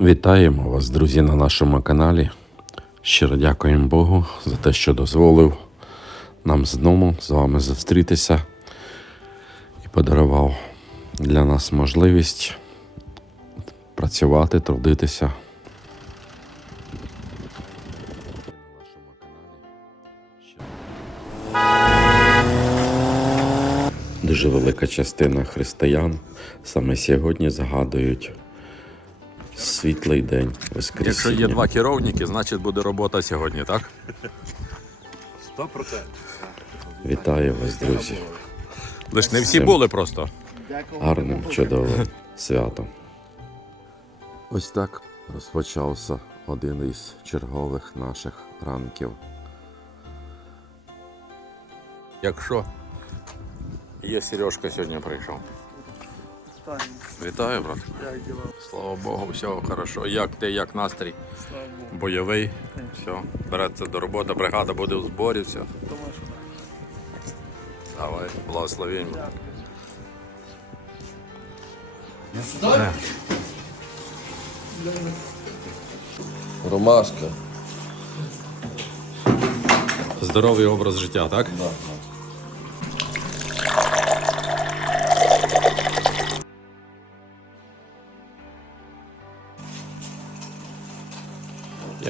Вітаємо вас, друзі, на нашому каналі. Щиро дякуємо Богу за те, що дозволив нам знову з вами зустрітися і подарував для нас можливість працювати, трудитися. Дуже велика частина християн саме сьогодні згадують світлий день Воскресіння. Якщо є два керівники, значить буде робота сьогодні, так? 100%. Вітаю вас, друзі, Лиш не всі були просто. гарним чудовим святом. Ось так розпочався один із чергових наших ранків. Якщо є Сережка сьогодні прийшов. Вітаю, брат. Як діла? Слава Богу, всього хорошо. Як ти, як настрій? Слава Богу. Бойовий. Все, береться до роботи, бригада буде в зборі, все. Думаю, що так. Давай, благословінь. Ромашка. Здоровий образ життя, так? Як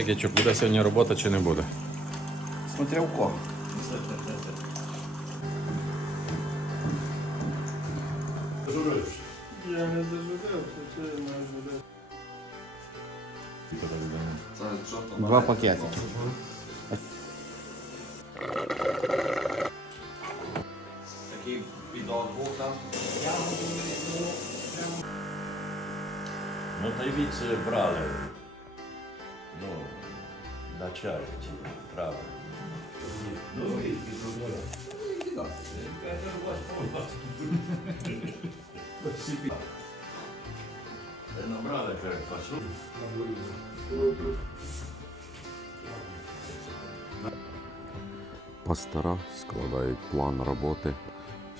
я чув, буде сьогодні робота чи не буде? Смотря у кого. Я не заживив, що це не заживив. Два пакети. Такий був там. Ну та й від брали. Чай, ці, правильно. Ну, і, Набрали пасу. Пастора складають план роботи,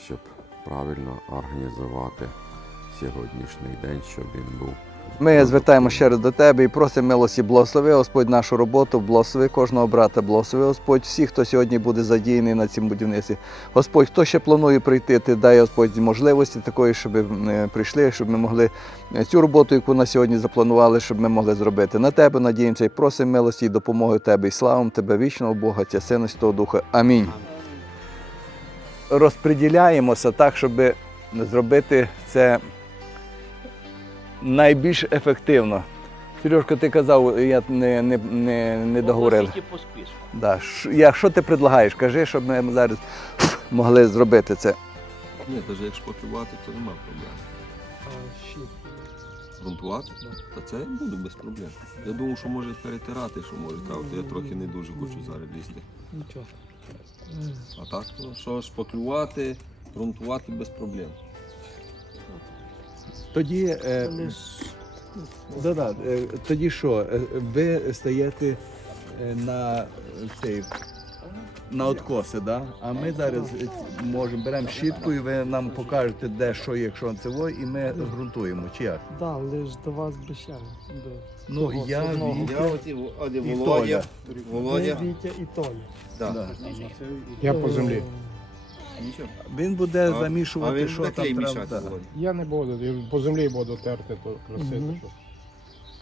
щоб правильно організувати сьогоднішній день, щоб він був. Ми звертаємо ще раз до тебе і просимо милості, благослови Господь нашу роботу, благослови кожного брата, благослови Господь всіх, хто сьогодні буде задіяний на цім будівництві. Господь, хто ще планує прийти, ти дай Господь можливості такої, щоб ми прийшли, щоб ми могли е, цю роботу, яку на сьогодні запланували, щоб ми могли зробити. На тебе надіємося і просимо милості і допомоги тебе, і славам тебе, вічного Бога, Тя Сина Святого Духа. Амінь. Розподіляємося так, щоб зробити це найбільш ефективно. Сережка, ти казав, я не, не, не, не договорив. по списку. Да. ш- Я, що ти предлагаєш? Кажи, щоб ми зараз могли зробити це. Ні, навіть як шпаклювати, то нема проблем. Грунтувати? Та це буде без проблем. Я думав, що може перетирати, що може то я трохи не дуже хочу зараз лізти. Нічого. А так, то що шпаклювати, грунтувати без проблем. Тоді, е, да, да, е, тоді що? Е, Ви стаєте е, на цей. На откоси, да? а ми зараз е, можемо беремо щітку і ви нам покажете, де що, якщо це во, і ми ґрунтуємо. Чи як? Да, лиш до вас би ще. Ну, того, я, оці, оці і Толя. Ви, Вітя і Толя. Да. Я по землі. Нічого. Він буде А- замішувати, а він що там треба. да. Я не буду, я по землі буду терти, то красиво. Мгм. щоб.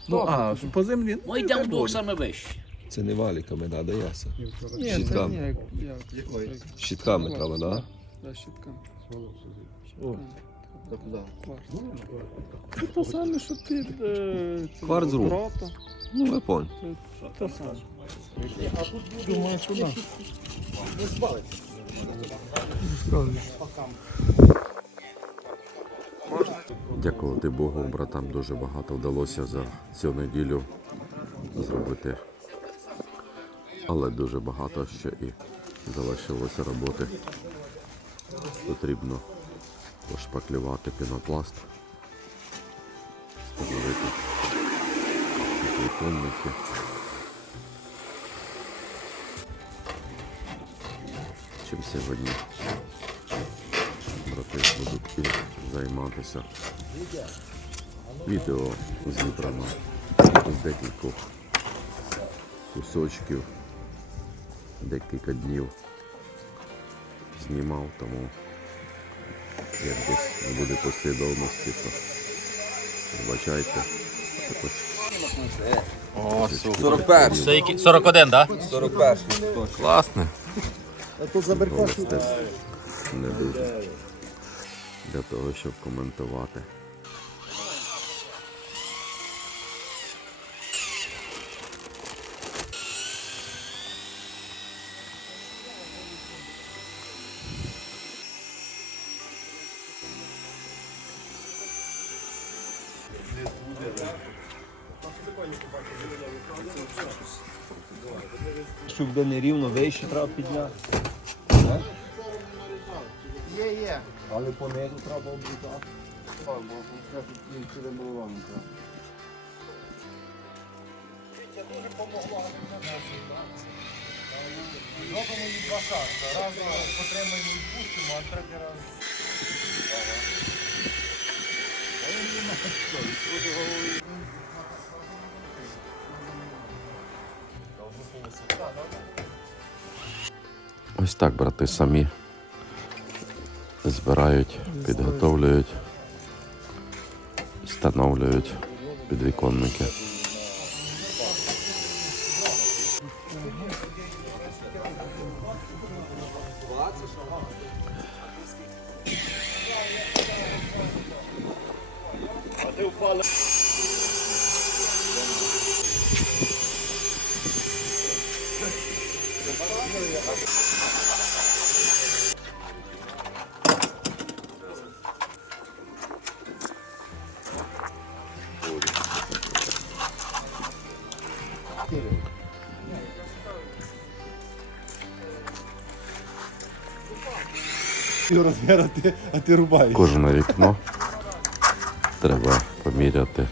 Ну, а, по землі. ну, Ми йдемо вдвох саме вище. Це не валіками треба, ясно. Ні, це Щитками. ні, як, як, Ой. Щитками треба, так? Да, щитками. волосся Це те саме, що ти е, Кварц руль. Ну, я понял. Те саме. Думаю, куди? Дякувати Богу, братам дуже багато вдалося за цю неділю зробити. Але дуже багато ще і залишилося роботи. Потрібно пошпаклювати пінопласт, встановити підвіконники. Чим сьогодні брати будуть займатися. Відео зібрано з декількох кусочків, декілька днів знімав, тому як десь не буде послідовності, то вибачайте. Так ось О, супер. 41. Це які? 41, так? 41. Класне. Голос не дуже для того, щоб коментувати. Щоб де не рівно, вище треба підняти. Є, є. Але понизу треба обрізати. Зробимо її два шанси. Раз потримаємо і пустимо, а третій раз. Ось так брати самі збирають, підготовлюють, встановлюють підвіконники. Розмір, а ти, а ти рубаєш. Кожне вікно треба поміряти,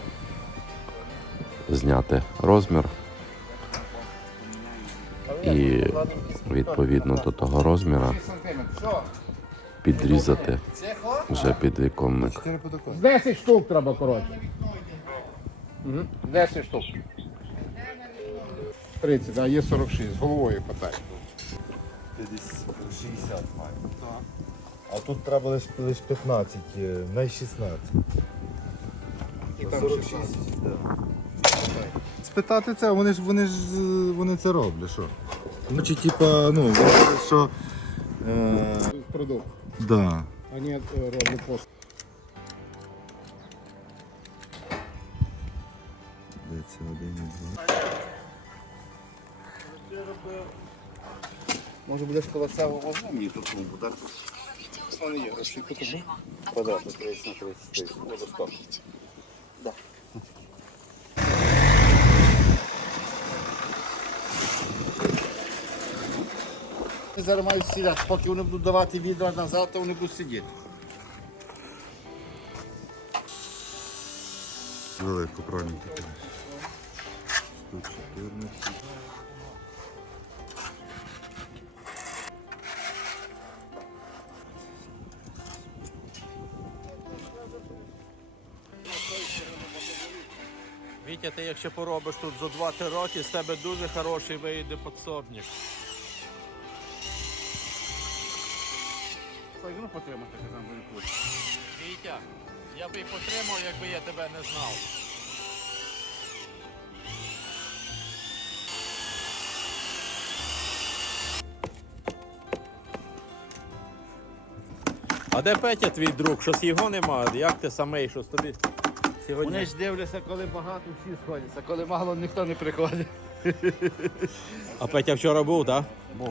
зняти розмір і відповідно до того розміру підрізати вже підвіконник. 10 штук треба, коротше. 10 штук. 30, а є 46, з головою питай. десь 60 має. А тут треба лише лиш 15, е, най 16. На 46, да. Спитати це, вони ж вони ж е, вони це роблять, що? Ну чи типа, ну, що. Е, Продукт. да. Ні, е, пост. Де це один і два? Може будеш коло цього возьму мені тут клумбу, так? Вони є, гроші тут квадратно 30 на 30 тисяч, 100. Зараз мають сідати, поки вони будуть давати відео назад, то вони будуть сидіти. Велико, правильно ти 114. Вітя, ти якщо поробиш тут за 2-3 роки, з тебе дуже хороший вийде підсобник. Ну, потримати, казав, путь. Вітя, я би і потримав, якби я тебе не знав. А де Петя твій друг? Щось його нема. Як ти самий, щось тобі сьогодні? Вони ж дивляться, коли багато всі сходяться, коли мало ніхто не приходить. А Петя вчора був, так? Бо,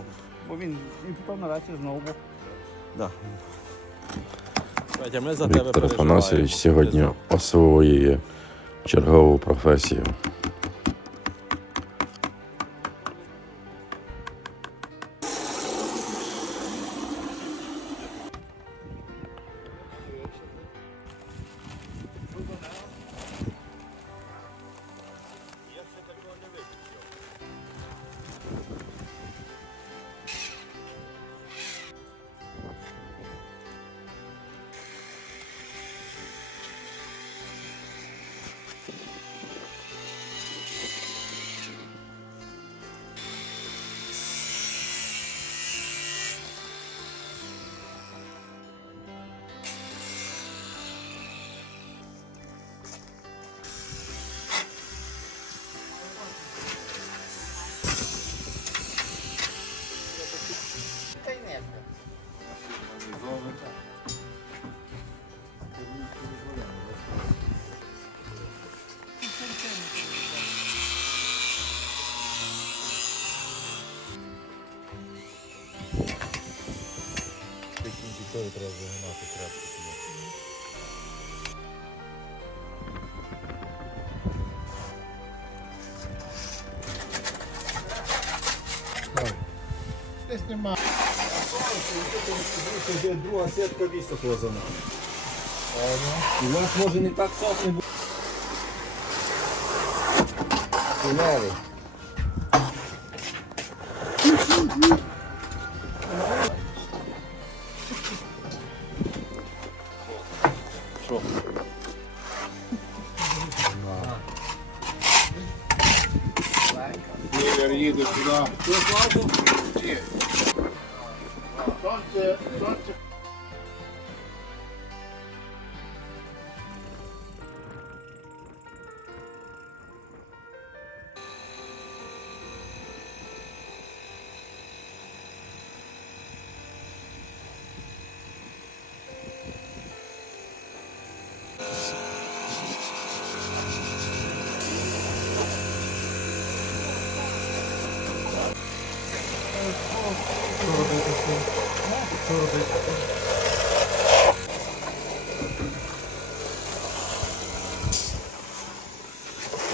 бо він, і потім наразі знову був. Петя, ми за тебе Віктор переживаємо. Афанасьович сьогодні освоює чергову професію. Теж треба загинати крепко. туди. Друга сітка висохла за нами. У вас може не так сохне буде. Тунелі.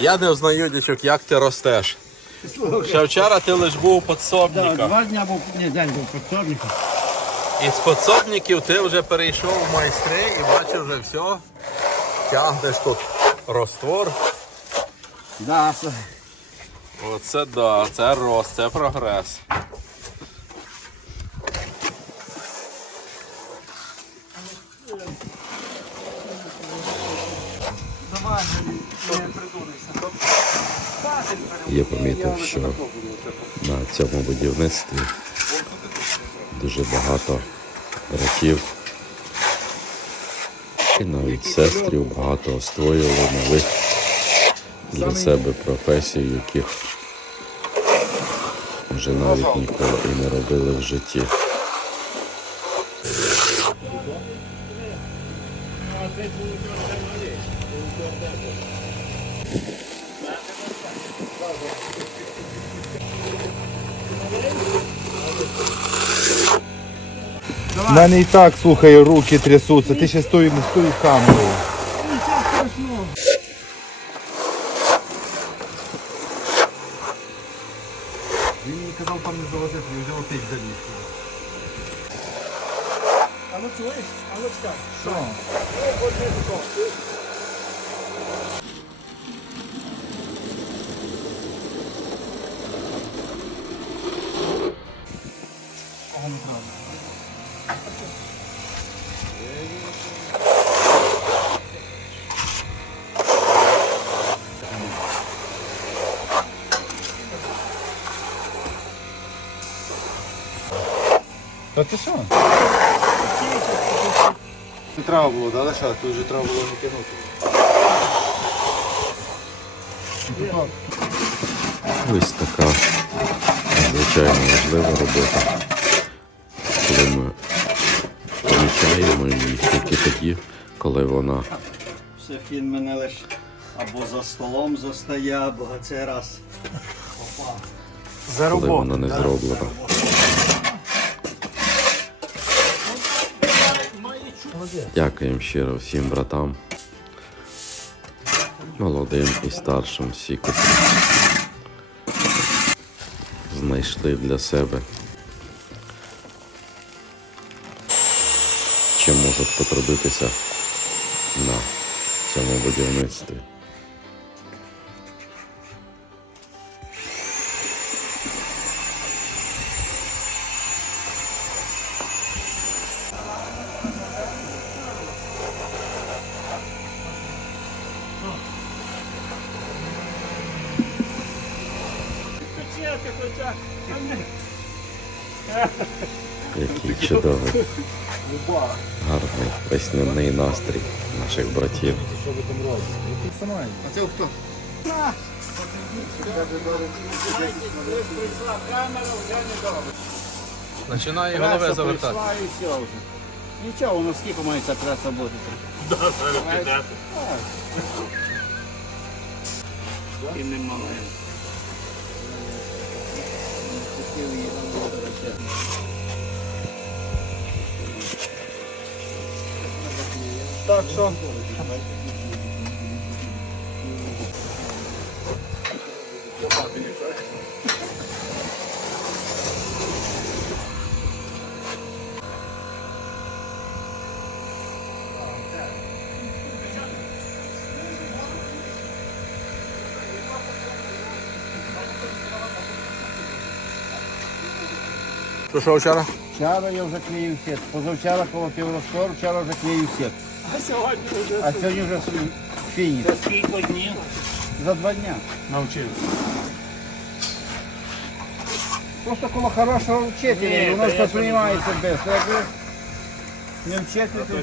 Я не взнаю, дічок, як ти ростеш. Ще вчора ти лиш був у підсобниках. Два дня був, ні, день був підсобником. І з підсобників ти вже перейшов в майстри і бачиш вже все. Тягнеш тут роствор. Да, це- Оце да, це рост, це прогрес. Я помітив, що на цьому будівництві дуже багато братів і навіть сестрів багато освоювали нових для себе професій, яких вже навіть ніколи і не робили в житті. У мене і так, слухай, руки трясуться, ти ще з тою, з тою камерою. Він мені казав там не залазити, він вже отик заліз. Та ти що? Не треба було, да, лише, тут вже треба було не тягнути. Ось така надзвичайно важлива робота, коли ми помічаємо її тільки тоді, коли вона Все він мене лише або за столом застає, або це раз. Опа! коли вона не зроблена. Дякуємо щиро всім братам, молодим і старшим, всі, котрі знайшли для себе, чим можуть потрудитися на цьому будівництві. Який чудовий, гарний весняний настрій наших братів. А це хто? Починає голове завертати. Нічого, воно скільки має преса бути. І немає. Хотів її Так що Що що вчора? вчора я вже клеїв сет. Позавчора колотив розтор, вчора вже клеїв сет. А сьогодні вже А сьогодні вже фініш. За скільки днів? За два дня. Навчився. Просто коло хорошого вчителя, воно все приймається без. Якби не вчитель, то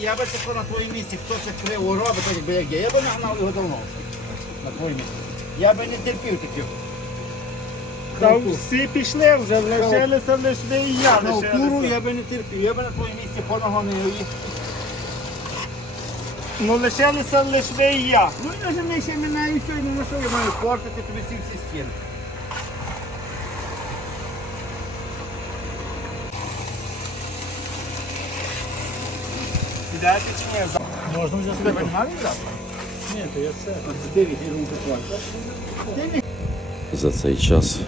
Я би тако на твоєму місці, хто це криво робить, так би як я. Я би нагнав його давно. На твоєму місці. Я би не терпів таких. Та всі пішли вже, лишилися лише ви і я На лишилися. я би не терпів. Я би на твоєму місці понагонив їх. Ну лишилися лише ви і я. Ну я же мене ще мене і все, ну на що я маю портити тобі ці всі стіни. Йдете чи ні? Можна вже Тебе немає? Ні, то я все. Дивіться, руку плачу. За цей час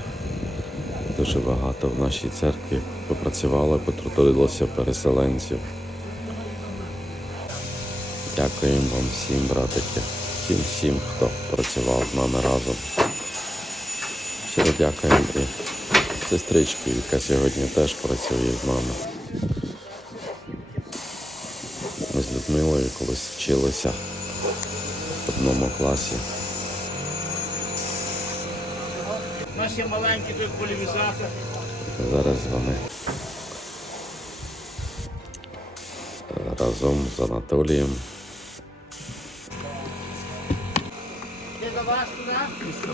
дуже багато в нашій церкві попрацювало, потрудилося переселенців. Дякуємо вам всім, братики, всім всім, хто працював з нами разом. Щиро дякуємо і сестричці, яка сьогодні теж працює з нами. Ми з Людмилою колись вчилися в одному класі. Наші маленькі тут полівізатор. Зараз вони разом з Анатолієм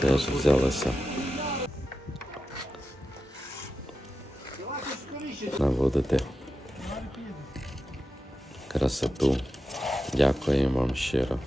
теж взялися наводити красоту. Дякуємо вам щиро.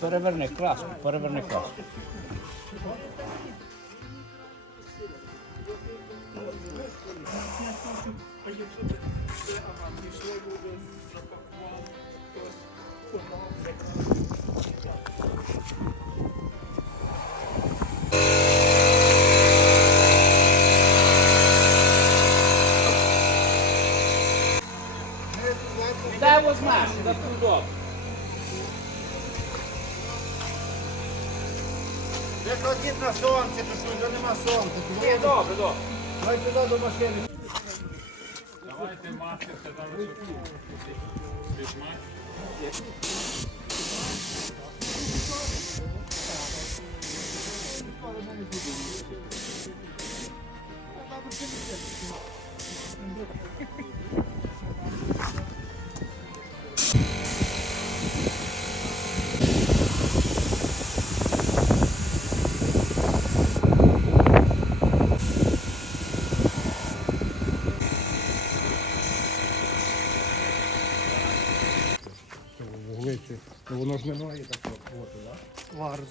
Переверни класку, переверни краску. Дай вже. Ні, добре, добре. Давай туди до машини. Давайте маски Вуглити.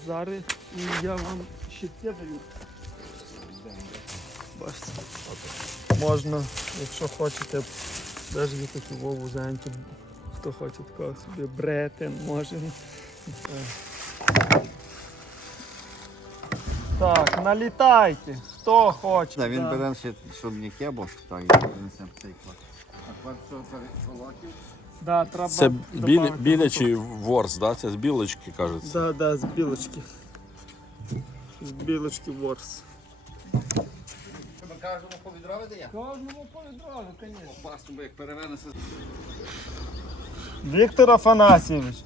Зараз і я вам ще те даю. Бачите. Можна, якщо хочете, навіть є такі вовузенькі, хто хоче такого собі брети, може. Так, налітайте, хто хоче. Да, він Так. бере ще, щоб не кебо, так, і принесемо цей клад. А клад що? Да, треба Це білі, добавити білячий ворс, да? це з білочки кажуть. Да, да, з білочки. З білочки ворс. Ми кажемо по відрові дає? Кожному повідомлю, звісно. Пасту, бо як перевернеться. Віктор Афанасьєвич.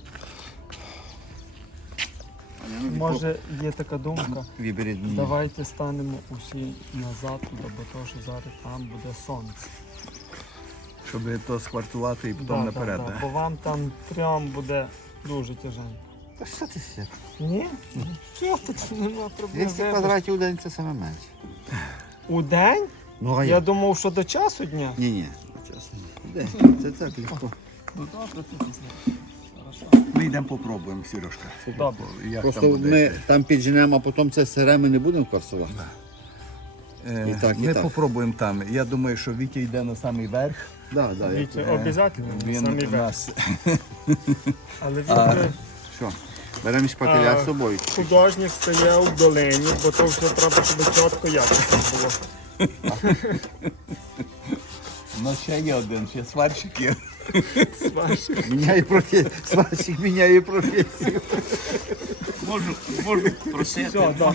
Може, є така думка. Виберіть мені. Давайте станемо усі назад, бо то, що зараз там буде сонце. Щоб то схвартувати і потім Да, наперед. да, да, бо вам там трьом буде дуже тяженько. Та що ти все? Ні? Все, тут нема проблем. 200 квадратів у день це саме менше. У день? Ну а Я я? думав, що до часу дня. Ні, ні. Чесно. День. Це так легко. Ну добре, тоді. Ми йдемо попробуємо, Сережка. Добре. Як Просто там буде? ми там підженемо, а потім це сире ми не будемо кварцувати. Е, і так, і ми так. попробуємо там. Я думаю, що Вітя йде на самий верх. Да, да, як- Вітя, обов'язково, Він самі у верх. нас Але він А, же Що? Беремо шпателя з собою. художник стояв в долині, бо то все треба, щоб чітко якісно було. у нас ще є один, ще сварщик є. Сварщик. Міняє професію. Сварщик міняє професію. Можу, можу просити. Все, да.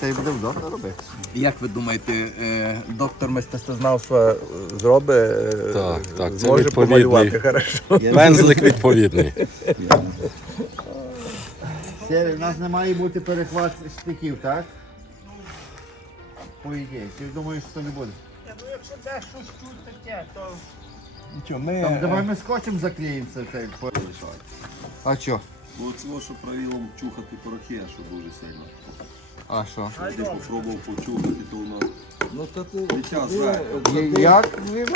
Це і буде вдома робити. Як ви думаєте, е, доктор мистецтвознавства е, зробить? е, Так, так, це відповідний. помалювати хорошо? Пензлик відповідний. Це, у нас не має бути перехват штиків, так? По ідеї. Ти думаєш, що не буде? Ну, якщо дещо чуть таке, то Нічого, ми, Там, давай ми скотчем заклеїмо це. це. А що? Бо цього, що правилом чухати порохи, що дуже сильно. А що? Ти попробував почухати, то воно Ну то ти, то ти- Як?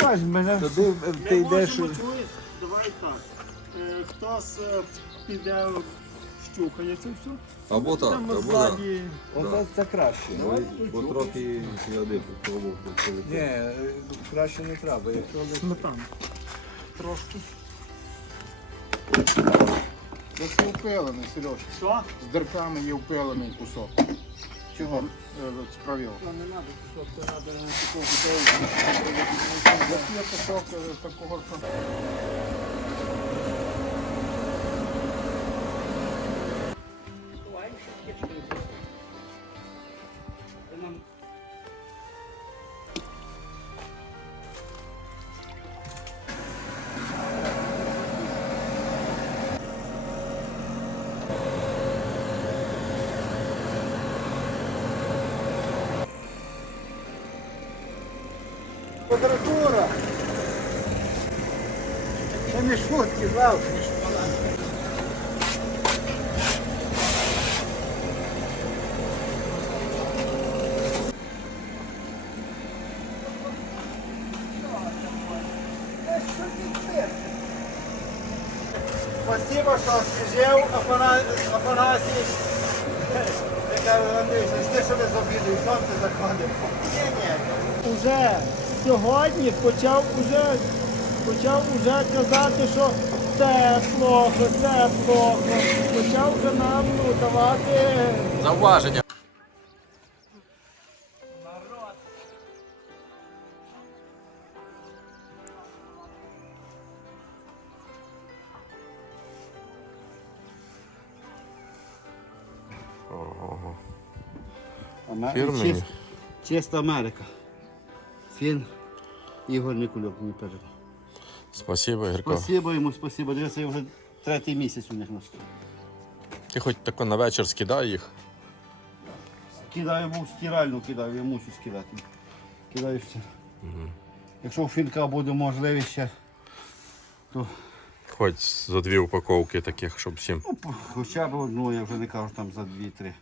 Бачиш, мене... Е, ти йдеш. чуєш, давай так. Е, Хтось е, піде, щухає це все. Або так, Там або так. ззаді. Оце це краще. Бо трохи яди попробував. Ні, е, краще не треба. Якщо не Сметана. Трошки. Це впилений, Сереж. Що? З дирками є впилений кусок. Чого? Справів. Ну не треба, кусок, це треба на таку будову. Є кусок е, такого, Спасибо, що освіжив Афанасій. Жди, що ви з обіду і сонце заходить. Ні, ні. Уже сьогодні почав уже почав уже казати, що це плохо, це плохо. Почав вже нам ну, давати Зауваження. Фірмені. Чист- Чиста Америка. Фін Ігор Никульок мені передав. Спасибо, Ігорко. Спасибо йому, спасибо. Дивися, я вже третій місяць у них наступив. Ти хоч тако на вечір скидай їх. Кидаю йому в стиральну, кидаю, я мусю скидати. Кидаю в стиральну. Якщо у фінка буде можливість ще, то Хоч за дві упаковки таких, щоб всім. ну, хоча б одну, я вже не кажу там за дві-три.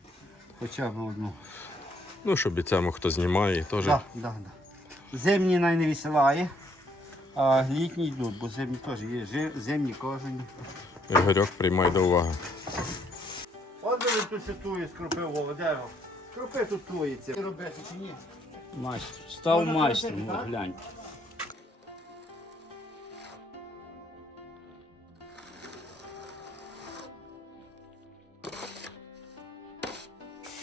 Хоча б одну. Ну, щоб і цьому, хто знімає, теж. Так, так, так. Зимні най не висилає, а літні йдуть, бо зимні теж є. Зимні кожені. Ігорьок приймай до уваги. От він тут ще тує, скрупив Вова, де? Крупи тут тується. Робити чи ні? Майстер. Став майстром, глянь.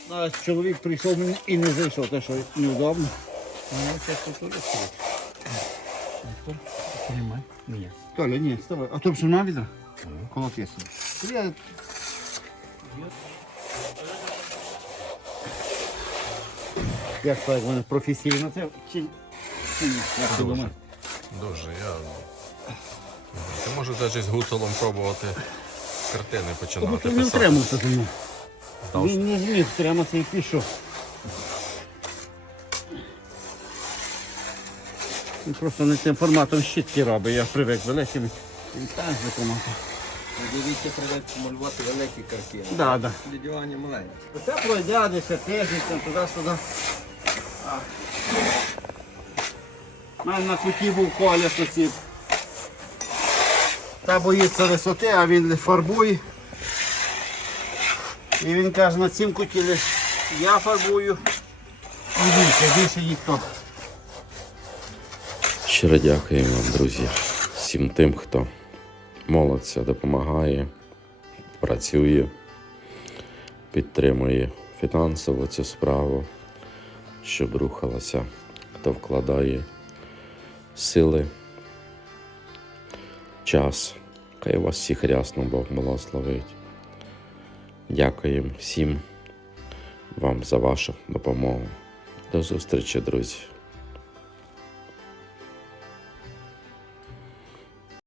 А чоловік прийшов мені і не зайшов, те що неудобно. Ні. Толя, ні, ставай. А то б на відра? Колоти собі. Я... Як так, вони професійно це чи, чи ні? Як ти думаєш? Дуже, я. Ти можеш навіть з гуцулом пробувати картини починати що не втримався тому. Здав, Він не зміг втриматися і пішов. Він просто не тим форматом щітки робить, я привик великим. Він так виконати. Дивіться, придеться малювати великі картини. Да, да. Дідівання маленькі. Це пройде десь тиждень, там туди-сюди. У мене на куті був коля сусід. Та боїться висоти, а він фарбує. І він каже, на цім куті лиш я фарбую. І більше, більше ніхто. Щиро дякуємо вам, друзі, всім тим, хто молиться, допомагає, працює, підтримує фінансово цю справу, щоб рухалася, хто вкладає сили, час. Хай вас всіх рясно Бог благословить. Дякуємо всім вам за вашу допомогу. До зустрічі, друзі!